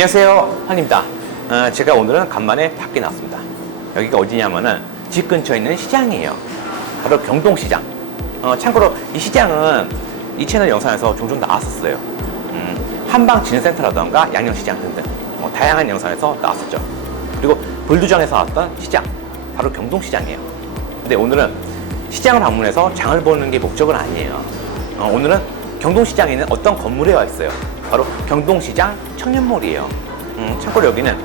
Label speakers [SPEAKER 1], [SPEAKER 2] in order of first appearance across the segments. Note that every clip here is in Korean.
[SPEAKER 1] 안녕하세요 한입니다. 어, 제가 오늘은 간만에 밖에 나왔습니다. 여기가 어디냐면은 집 근처에 있는 시장이에요. 바로 경동시장. 어, 참고로 이 시장은 이 채널 영상에서 종종 나왔었어요. 음, 한방진흥센터라던가 양념시장 등등 어, 다양한 영상에서 나왔었죠. 그리고 불두정에서 나왔던 시장 바로 경동시장이에요. 근데 오늘은 시장을 방문해서 장을 보는 게 목적은 아니에요. 어, 오늘은 경동시장에 있는 어떤 건물에 와 있어요. 바로 경동시장 청년몰이에요. 음, 참고로 여기는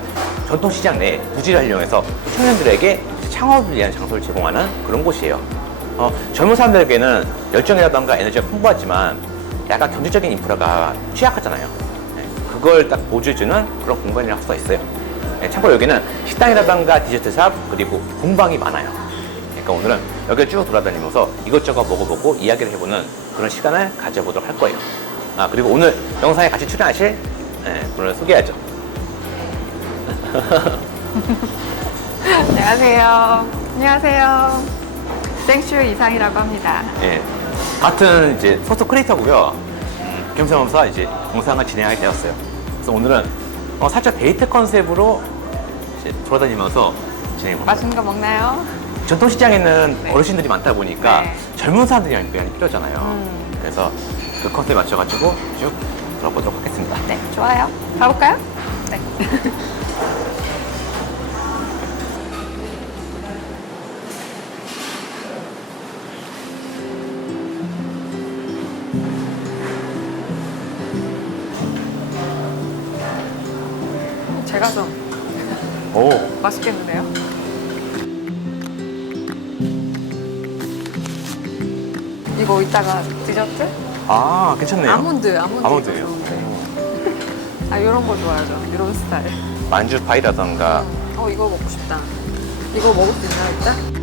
[SPEAKER 1] 전통시장 내 부지를 이용해서 청년들에게 창업을 위한 장소를 제공하는 그런 곳이에요. 어, 젊은 사람들에게는 열정이라던가 에너지가 풍부하지만 약간 경제적인 인프라가 취약하잖아요. 네, 그걸 딱 보여주는 그런 공간이라고 할 수가 있어요. 네, 참고로 여기는 식당이라던가 디저트샵 그리고 공방이 많아요. 그러니까 오늘은 여기 쭉 돌아다니면서 이것저것 먹어보고 이야기를 해보는 그런 시간을 가져보도록 할 거예요. 아 그리고 오늘 영상에 같이 출연하실 네, 분을 소개하죠.
[SPEAKER 2] 안녕하세요. 안녕하세요. 생슈 이상이라고 합니다.
[SPEAKER 1] 예, 같은 이제 소속 크리에이터고요. 음, 겸사겸사 이제 영상을 진행하게 되었어요. 그래서 오늘은 어, 살짝 데이트 컨셉으로 이제 돌아다니면서 진행해볼게요.
[SPEAKER 2] 맛있는 거 먹나요?
[SPEAKER 1] 전통시장에는
[SPEAKER 2] 네.
[SPEAKER 1] 어르신들이 많다 보니까
[SPEAKER 2] 네.
[SPEAKER 1] 젊은 사람들이 많이 필요하잖아요.
[SPEAKER 2] 음.
[SPEAKER 1] 그래서 그 컨셉에 맞춰가지고 쭉 들어보도록 하겠습니다.
[SPEAKER 2] 네, 좋아요. 가볼까요? 네. 제가 좀
[SPEAKER 1] 오,
[SPEAKER 2] 맛있겠는데요? 이거 이따가 디저트?
[SPEAKER 1] 아, 괜찮네요.
[SPEAKER 2] 아몬드, 아몬드.
[SPEAKER 1] 아몬드예요.
[SPEAKER 2] 좋은데. 아, 이런 거 좋아하죠. 이런 스타일.
[SPEAKER 1] 만주 파이라던가
[SPEAKER 2] 어, 이거 먹고 싶다. 이거 먹을 수 있나, 일단?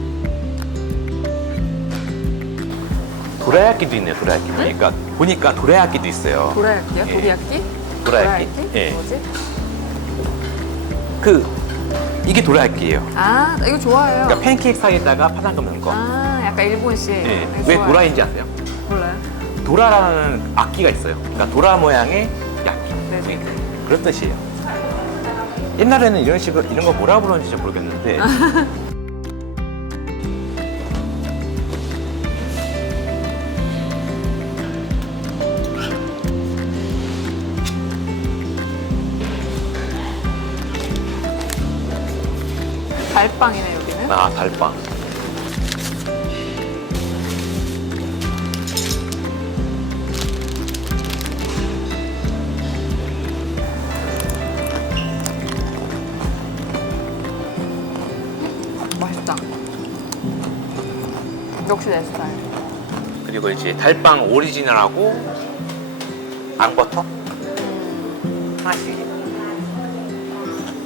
[SPEAKER 1] 도라야끼도 있네요. 도라야끼. 보니까 보니까 도라야끼도 있어요.
[SPEAKER 2] 도라야끼요?
[SPEAKER 1] 예.
[SPEAKER 2] 도리야끼?
[SPEAKER 1] 도라야끼. 예.
[SPEAKER 2] 뭐지?
[SPEAKER 1] 그 이게 도라야끼예요.
[SPEAKER 2] 아, 나 이거 좋아해요.
[SPEAKER 1] 그러니까 팬케이크 사이에다가 파당금 넣은 거.
[SPEAKER 2] 아, 약간 일본식.
[SPEAKER 1] 예.
[SPEAKER 2] 이거
[SPEAKER 1] 왜
[SPEAKER 2] 좋아해요.
[SPEAKER 1] 도라인지 아세요?
[SPEAKER 2] 몰라요.
[SPEAKER 1] 도라라는 악기가 있어요. 그러니까 도라 모양의.
[SPEAKER 2] 네, 네.
[SPEAKER 1] 그런 뜻이에요. 옛날에는 이런 식으로 이런 거 뭐라 부르는지 잘 모르겠는데
[SPEAKER 2] 달빵이네, 여기는.
[SPEAKER 1] 아 달빵.
[SPEAKER 2] 맛있다. 역시 내 스타일.
[SPEAKER 1] 그리고 이제 달빵 오리지널하고 앙버터 하나씩.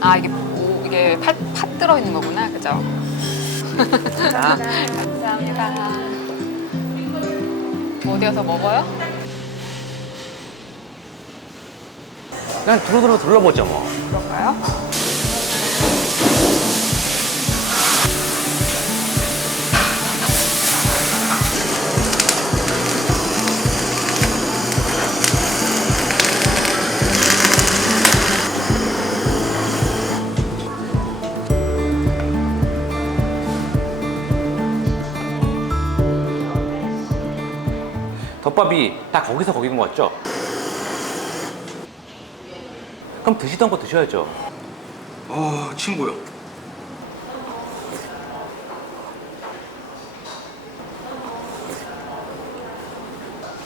[SPEAKER 2] 아, 이게, 오, 이게 팥, 팥 들어 있는 거구나. 그죠?
[SPEAKER 1] 자,
[SPEAKER 2] 감사합니다. 어디 가서 먹어요?
[SPEAKER 1] 그냥 두루두루 둘러보죠 뭐.
[SPEAKER 2] 그럴까요?
[SPEAKER 1] 덮밥이 다 거기서 거기인 것 같죠? 그럼 드시던 거 드셔야죠. 어, 친구요.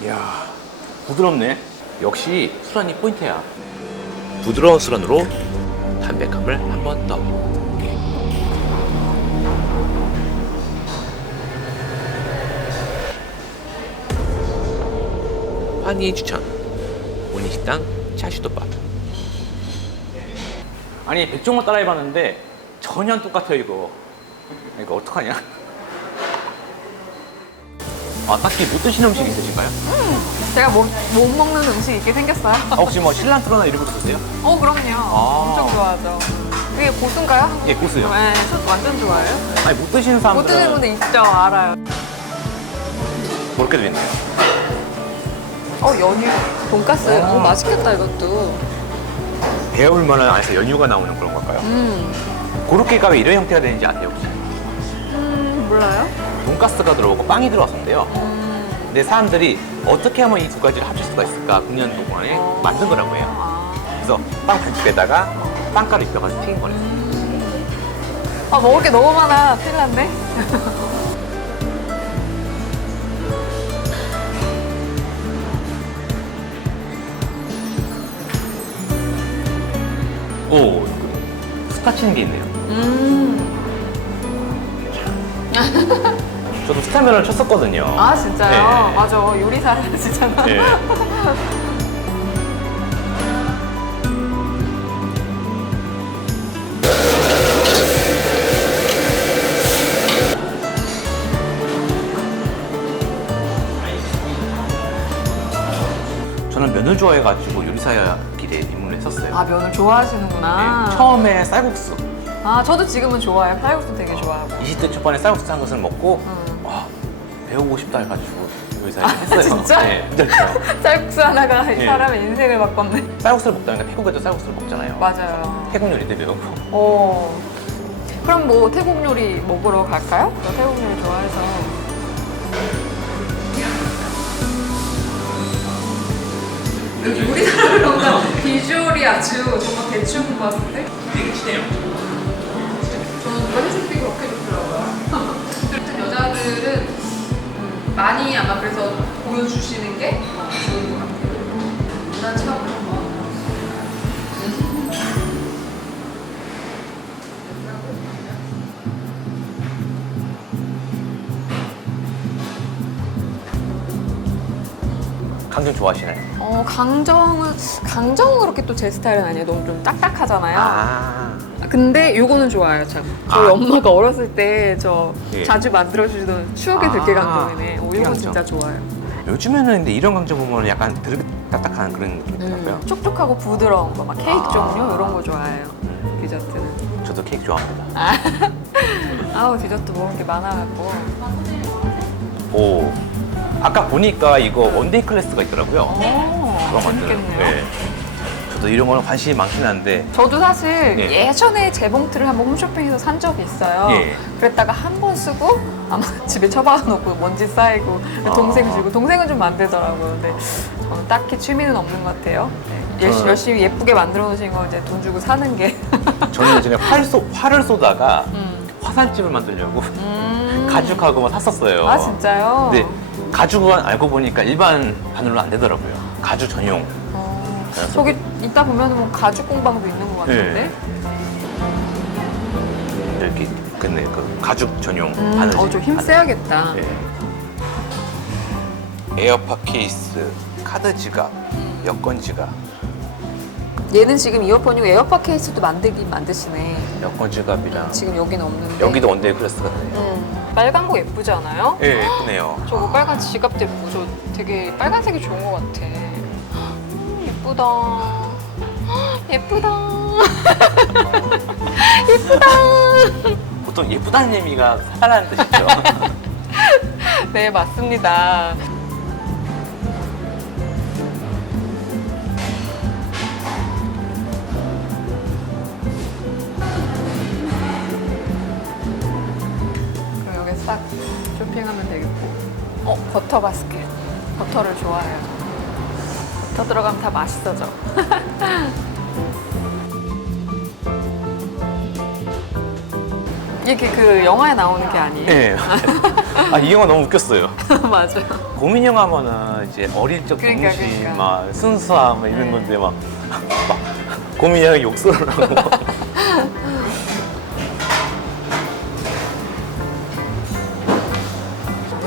[SPEAKER 1] 이야, 부드럽네. 역시 수란이 포인트야. 부드러운 수란으로 담백함을 한 번 더. 환희 추천 온리식당 차슈도밥 아니 백종원 따라해봤는데 전혀 안 똑같아요 이거 이거 어떡하냐 아 딱히 못 드시는 음식 있으신가요?
[SPEAKER 2] 제가 못, 못 먹는 음식 있게 생겼어요.
[SPEAKER 1] 아, 혹시 뭐 실란트로나 이런 거 드세요?
[SPEAKER 2] 어, 그럼요. 엄청 좋아하죠. 그게 고수인가요?
[SPEAKER 1] 예 고수요
[SPEAKER 2] 네, 저 완전 좋아해요.
[SPEAKER 1] 아니 못 드시는
[SPEAKER 2] 못
[SPEAKER 1] 사람들은
[SPEAKER 2] 드는 분들 있죠, 알아요.
[SPEAKER 1] 그렇게 되네요
[SPEAKER 2] 어, 연유. 돈가스.
[SPEAKER 1] 아.
[SPEAKER 2] 어, 맛있겠다, 이것도.
[SPEAKER 1] 배울 만한 안에서 연유가 나오는 그런 걸까요?
[SPEAKER 2] 음.
[SPEAKER 1] 고로케가 왜 이런 형태가 되는지 아세요 혹시?
[SPEAKER 2] 음, 몰라요?
[SPEAKER 1] 돈가스가 들어오고 빵이 들어왔었는데요.
[SPEAKER 2] 음.
[SPEAKER 1] 근데 사람들이 어떻게 하면 이 두 가지를 합칠 수가 있을까 9년 동안에
[SPEAKER 2] 어.
[SPEAKER 1] 만든 거라고 해요.
[SPEAKER 2] 아.
[SPEAKER 1] 그래서 빵 반죽에다가 빵가루 입혀가지고 튀긴 거래요.
[SPEAKER 2] 아, 먹을 게 너무 많아. 큰일 났네.
[SPEAKER 1] 오, 스타 치는 게 있네요.
[SPEAKER 2] 음.
[SPEAKER 1] 저도 스타면을 쳤었거든요.
[SPEAKER 2] 아, 진짜요?
[SPEAKER 1] 네.
[SPEAKER 2] 맞아. 요리사 하시잖아.
[SPEAKER 1] 네. 저는 면을 좋아해가지고 요리사 길에 입문을 했었어요.
[SPEAKER 2] 아, 면을 좋아하시는구나.
[SPEAKER 1] 네, 처음에 쌀국수.
[SPEAKER 2] 아, 저도 지금은 좋아해요. 칼국수 되게 좋아하고.
[SPEAKER 1] 20대 초반에 쌀국수 한 것을 먹고
[SPEAKER 2] 음.
[SPEAKER 1] 와 배우고 싶다 해가지고 요리사를 했어요.
[SPEAKER 2] 아, 진짜?
[SPEAKER 1] 네, 좋아요.
[SPEAKER 2] 쌀국수 하나가 이
[SPEAKER 1] 네.
[SPEAKER 2] 사람의 인생을 바꿨네.
[SPEAKER 1] 쌀국수를 먹다 보니까 태국에도 쌀국수를 먹잖아요.
[SPEAKER 2] 맞아요.
[SPEAKER 1] 태국 요리도 배우고.
[SPEAKER 2] 어. 그럼 뭐 태국 요리 먹으러 갈까요? 저 태국 요리 좋아해서. 그런가 비주얼이 아주 정말 대충 본것 같은데?
[SPEAKER 1] 되게 친해요.
[SPEAKER 2] 저는 해줄 때 그렇게 좋더라고요. 일단 여자들은 음, 많이 아마 그래서 보여주시는 게 어, 좋은 것 같아요. 문화 체험
[SPEAKER 1] 강정 좋아하시나요?
[SPEAKER 2] 어 강정은 강정은 그렇게 또 제 스타일은 아니에요. 너무 좀 딱딱하잖아요.
[SPEAKER 1] 아.
[SPEAKER 2] 근데 요거는 좋아요. 참. 저희
[SPEAKER 1] 아.
[SPEAKER 2] 엄마가 어렸을 때 저
[SPEAKER 1] 예.
[SPEAKER 2] 자주 만들어 주시던 추억의
[SPEAKER 1] 아.
[SPEAKER 2] 들깨 강정이네. 오, 요거
[SPEAKER 1] 들깨강정.
[SPEAKER 2] 진짜 좋아요.
[SPEAKER 1] 요즘에는 근데 이런 강정 보면 약간 드르륵 딱딱한 그런 느낌이더라고요.
[SPEAKER 2] 음, 촉촉하고 부드러운 거, 막 케이크
[SPEAKER 1] 아.
[SPEAKER 2] 종류 이런 거 좋아해요.
[SPEAKER 1] 음,
[SPEAKER 2] 디저트는.
[SPEAKER 1] 저도 케이크 좋아합니다.
[SPEAKER 2] 아우 디저트 먹을 게 많아갖고.
[SPEAKER 1] 오. 아까 보니까 이거 원데이 클래스가 있더라고요.
[SPEAKER 2] 오,
[SPEAKER 1] 그거 만드는.
[SPEAKER 2] 재밌겠네요.
[SPEAKER 1] 네. 저도 이런 거는 관심이 많긴 한데
[SPEAKER 2] 저도 사실
[SPEAKER 1] 네.
[SPEAKER 2] 예전에 재봉틀을 한번 홈쇼핑에서 산 적이 있어요.
[SPEAKER 1] 예.
[SPEAKER 2] 그랬다가 한 번 쓰고 아마 집에 처박아놓고 먼지 쌓이고
[SPEAKER 1] 아.
[SPEAKER 2] 동생 주고 동생은 좀 만들더라고요. 근데 저는 딱히 취미는 없는 것 같아요. 네. 열-
[SPEAKER 1] 저는-
[SPEAKER 2] 열심히 예쁘게 만들어 놓으신 거 이제 돈 주고 사는 게.
[SPEAKER 1] 저는 예전에 활 쏘, 활을 쏘다가
[SPEAKER 2] 음.
[SPEAKER 1] 화산집을 만들려고
[SPEAKER 2] 음.
[SPEAKER 1] 가죽하고 막 샀었어요.
[SPEAKER 2] 아 진짜요?
[SPEAKER 1] 근데 가죽은 알고 보니까 일반 바늘로 안 되더라고요. 가죽 전용.
[SPEAKER 2] 어,
[SPEAKER 1] 그래서-
[SPEAKER 2] 저기 이따 보면 뭐 가죽 공방도 있는 것 같은데.
[SPEAKER 1] 네. 이렇게 근데 그 가죽 전용
[SPEAKER 2] 음,
[SPEAKER 1] 바늘.
[SPEAKER 2] 어, 좀 힘 세야겠다.
[SPEAKER 1] 네. 에어팟 케이스, 카드 지갑, 여권 지갑,
[SPEAKER 2] 얘는 지금 이어폰이고 에어팟 케이스도 만들긴 만드시네.
[SPEAKER 1] 여권 지갑이랑
[SPEAKER 2] 지금 여기는 없는데.
[SPEAKER 1] 여기도 원데이 클래스 같네요.
[SPEAKER 2] 음, 빨간 거 예쁘지 않아요?
[SPEAKER 1] 예, 예쁘네요.
[SPEAKER 2] 저거 빨간 지갑도 예쁘고 저 되게 빨간색이 좋은 것 같아. 음, 예쁘다. 예쁘다. 예쁘다.
[SPEAKER 1] 보통 예쁘다는 의미가 사달라는 뜻이죠.
[SPEAKER 2] 네 맞습니다. 싹 쇼핑하면 되겠고. 어 버터 바스켓. 버터를 좋아해요. 버터 들어가면 다 맛있어져. 이게 그 영화에 나오는 게 아니에요?
[SPEAKER 1] 예. 아, 이 영화 너무 웃겼어요.
[SPEAKER 2] 맞아.
[SPEAKER 1] 고민 영화 하면은 이제 어릴 적
[SPEAKER 2] 그러니까,
[SPEAKER 1] 동심,
[SPEAKER 2] 그러니까.
[SPEAKER 1] 막 순수함 막 이런
[SPEAKER 2] 네.
[SPEAKER 1] 건데 막, 막 고민 형이 욕설을 하고.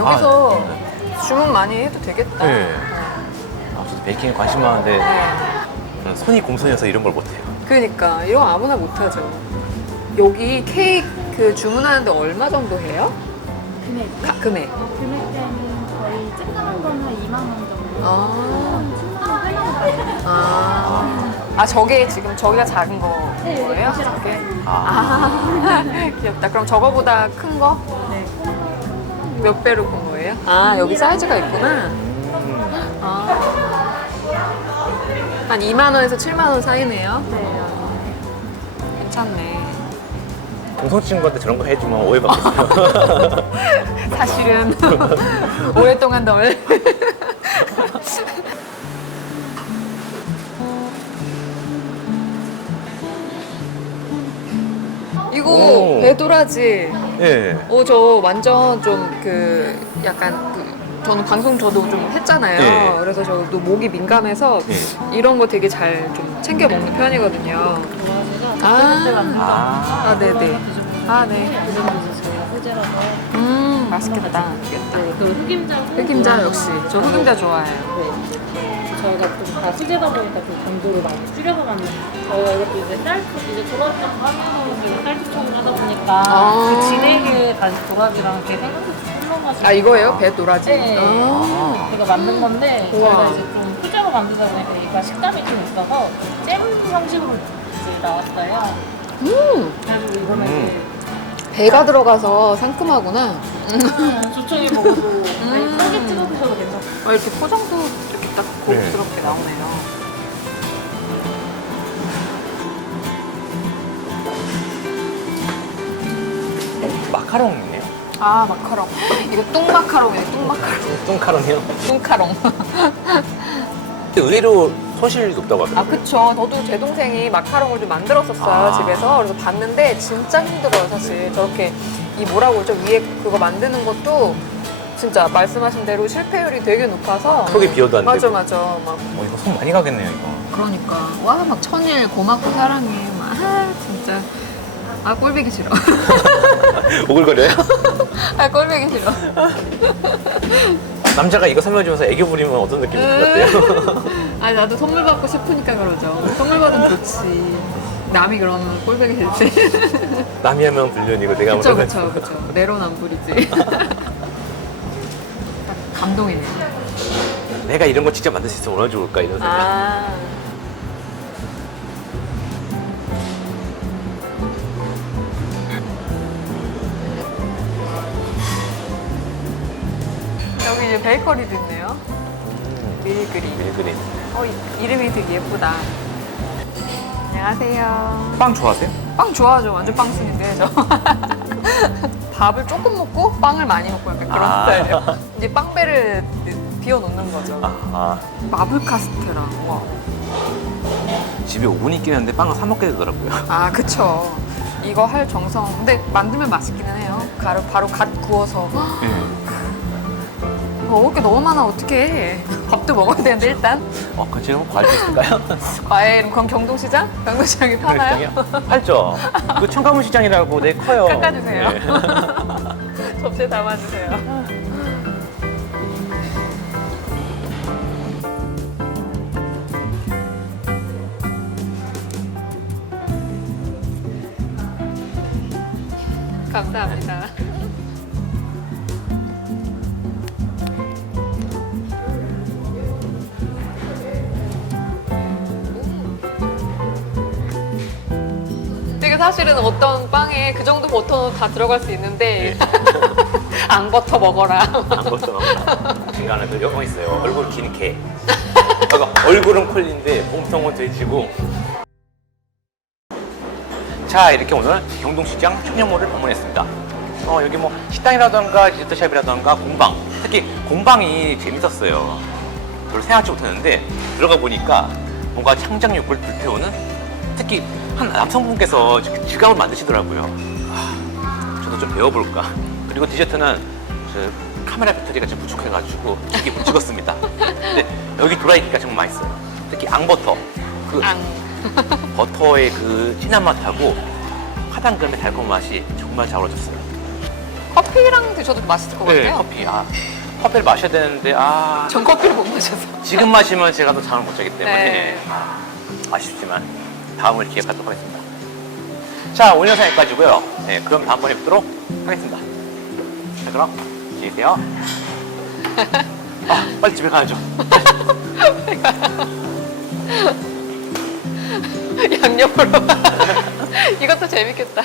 [SPEAKER 2] 여기서 주문 많이 해도 되겠다.
[SPEAKER 1] 네. 아, 저도 베이킹에 관심 많은데 저는 손이 공손해서 이런 걸 못해요.
[SPEAKER 2] 그러니까 이런 거 아무나 못하죠. 여기 케이크 그 주문하는데 얼마 정도 해요?
[SPEAKER 3] 금액
[SPEAKER 2] 가, 금액.
[SPEAKER 3] 금액대는 거의 쬐끄만 거는 2만 원 정도.
[SPEAKER 2] 아,
[SPEAKER 3] 한 10만 원, 8만 원까지.
[SPEAKER 2] 아, 아 저게 지금 저기가 작은 거
[SPEAKER 3] 네,
[SPEAKER 2] 거예요?
[SPEAKER 3] 네,
[SPEAKER 2] 저게?
[SPEAKER 1] 아,
[SPEAKER 2] 아, 귀엽다. 그럼 저거보다 큰 거?
[SPEAKER 3] 네.
[SPEAKER 2] 몇 배로 큰 거예요? 아, 여기 사이즈가 있구나.
[SPEAKER 1] 음,
[SPEAKER 2] 아. 한 2만 원에서 7만 원 사이네요.
[SPEAKER 3] 네.
[SPEAKER 2] 괜찮네.
[SPEAKER 1] 동성 친구한테 저런 거 해주면 오해받겠어요.
[SPEAKER 2] 사실은 오랫동안 널 이거
[SPEAKER 1] 오.
[SPEAKER 2] 배도라지.
[SPEAKER 1] 예.
[SPEAKER 2] 오, 저 완전 좀 그 약간 그 저는 방송 저도 좀 했잖아요.
[SPEAKER 1] 네.
[SPEAKER 2] 그래서 저도 목이 민감해서
[SPEAKER 1] 네.
[SPEAKER 2] 이런 거 되게 잘 좀 챙겨 먹는 편이거든요. 아.
[SPEAKER 3] 거.
[SPEAKER 1] 아.
[SPEAKER 2] 아, 네네.
[SPEAKER 3] 드셔보세요.
[SPEAKER 2] 아, 네.
[SPEAKER 3] 그 정도 드세요. 후제라서.
[SPEAKER 2] 음, 맛있겠다.
[SPEAKER 3] 네, 그 흑임자.
[SPEAKER 2] 흑임자 역시. 저 흑임자 좋아해요.
[SPEAKER 3] 네. 저희가 좀 다 수제다 보니까 좀 강도를 많이 줄여서 만든 저희가 이것도 이제 쌀 이제 도라지랑 하면서 이제 쌀국청을 하다 보니까
[SPEAKER 2] 아.
[SPEAKER 3] 그 진액을 다시 도라지랑 이렇게 생각해서 풀러가지고
[SPEAKER 2] 아, 이거예요? 배 노라지?
[SPEAKER 3] 네.
[SPEAKER 2] 아.
[SPEAKER 3] 제가 만든 건데
[SPEAKER 2] 우와.
[SPEAKER 3] 저희가 이제 좀 후제로 만들다 보니까 얘가 식감이 좀 있어서 잼 형식으로 이제 나왔어요.
[SPEAKER 2] 음,
[SPEAKER 3] 그래가지고 이거는
[SPEAKER 1] 음.
[SPEAKER 2] 배가 들어가서 상큼하구나.
[SPEAKER 3] 이제 조청이 먹어도
[SPEAKER 2] 음.
[SPEAKER 3] 아니 크게 찍어 드셔도 괜찮고
[SPEAKER 2] 아, 이렇게 포장도 이렇게 딱 고급스럽게 나오네요.
[SPEAKER 1] 마카롱이네요.
[SPEAKER 2] 아, 마카롱. 이거 뚱 마카롱이네, 뚱 마카롱.
[SPEAKER 1] 뚱카롱이요?
[SPEAKER 2] 뚱카롱.
[SPEAKER 1] 의외로 소실이 높다고 하더라고요.
[SPEAKER 2] 아, 그쵸. 저도 제 동생이 마카롱을 좀 만들었었어요,
[SPEAKER 1] 아.
[SPEAKER 2] 집에서. 그래서 봤는데 진짜 힘들어요, 사실. 저렇게 이 뭐라고 그러죠? 위에 그거 만드는 것도 진짜 말씀하신 대로 실패율이 되게 높아서.
[SPEAKER 1] 턱이 비어도 안
[SPEAKER 2] 맞아,
[SPEAKER 1] 되고.
[SPEAKER 2] 맞아. 막.
[SPEAKER 1] 어, 이거 손 많이 가겠네요, 이거.
[SPEAKER 2] 그러니까. 와 막 천일 고맙고 사랑해. 막 아, 진짜. 아 꼴보기 싫어.
[SPEAKER 1] 오글거려요?
[SPEAKER 2] 아 꼴보기 싫어.
[SPEAKER 1] 남자가 이거 설명해주면서 애교 부리면 어떤 느낌일 것 같아요?
[SPEAKER 2] 아 나도 선물 받고 싶으니까 그러죠. 선물 받으면 좋지. 남이 그러면 꼴보기 싫지.
[SPEAKER 1] 남이 하면 불륜이고 내가
[SPEAKER 2] 그쵸
[SPEAKER 1] 하면
[SPEAKER 2] 그쵸 그쵸. 내로남불이지 감동이네
[SPEAKER 1] 내가 이런 거 직접 만들 수 있으면 얼마나 좋을까 이런 생각.
[SPEAKER 2] 아 여기 이제 베이커리도 있네요 밀그리
[SPEAKER 1] 밀그린.
[SPEAKER 2] 어, 이- 이름이 되게 예쁘다. 안녕하세요.
[SPEAKER 1] 빵 좋아하세요?
[SPEAKER 2] 빵 좋아하죠. 완전 빵순인데, 저. 밥을 조금 먹고 빵을 많이 먹고 약간 그런
[SPEAKER 1] 아.
[SPEAKER 2] 스타일이에요. 이제 빵배를 비워놓는 거죠.
[SPEAKER 1] 아, 아.
[SPEAKER 2] 마블 카스테라. 와.
[SPEAKER 1] 집에 오븐이 있긴 한데 빵을 사 먹게 되더라고요.
[SPEAKER 2] 아, 그쵸. 이거 할 정성. 근데 만들면 맛있기는 해요. 바로, 바로 갓 구워서.
[SPEAKER 1] 네.
[SPEAKER 2] 먹을 게 너무 많아, 어떡해. 밥도 먹어야 되는데, 일단.
[SPEAKER 1] 어, 그 지금 과일 수 있을까요?
[SPEAKER 2] 과일, 그럼 경동시장? 경동시장에 파나요?
[SPEAKER 1] 시장이요? 팔죠. 그 청가문 시장이라고 네 커요.
[SPEAKER 2] 깎아주세요.
[SPEAKER 1] 네.
[SPEAKER 2] 접시에 담아주세요. 감사합니다. 사실은 어떤 빵에 그 정도 버터는 다 들어갈 수 있는데 안 버터 먹어라.
[SPEAKER 1] 안 벗어. 중간에 그 영어 있어요. 얼굴 긴 개. 그러니까 얼굴은 콜린데 몸통은 돼지고. 자 이렇게 오늘 경동시장 청년몰을 방문했습니다. 어, 여기 뭐 식당이라던가 디저트샵이라던가 공방 특히 공방이 재밌었어요. 별로 생각지 못했는데 들어가 보니까 뭔가 창작욕을 불태우는 특히 한 남성분께서 질감을 만드시더라고요. 아, 저도 좀 배워볼까. 그리고 디저트는 그 카메라 배터리가 좀 부족해가지고 이게 못 찍었습니다. 근데 여기 돌아있기가 정말 맛있어요. 특히 앙버터. 그
[SPEAKER 2] 앙.
[SPEAKER 1] 버터의 그 진한 맛하고 화당금의 달콤한 맛이 정말 잘 어울렸어요.
[SPEAKER 2] 커피랑 드셔도 맛있을 것
[SPEAKER 1] 네,
[SPEAKER 2] 같아요.
[SPEAKER 1] 커피. 아, 커피를 마셔야 되는데, 아.
[SPEAKER 2] 전 커피를 못 마셔서.
[SPEAKER 1] 지금 마시면 제가 또 잠을 못 자기 때문에.
[SPEAKER 2] 네.
[SPEAKER 1] 아, 아쉽지만 다음을 기획하도록 하겠습니다. 자, 오늘 영상 여기까지고요. 네, 그럼 다음번에 뵙도록 하겠습니다. 자, 그럼 안녕히 계세요. 아, 빨리 집에 가야죠.
[SPEAKER 2] 양옆으로. 이것도 재밌겠다.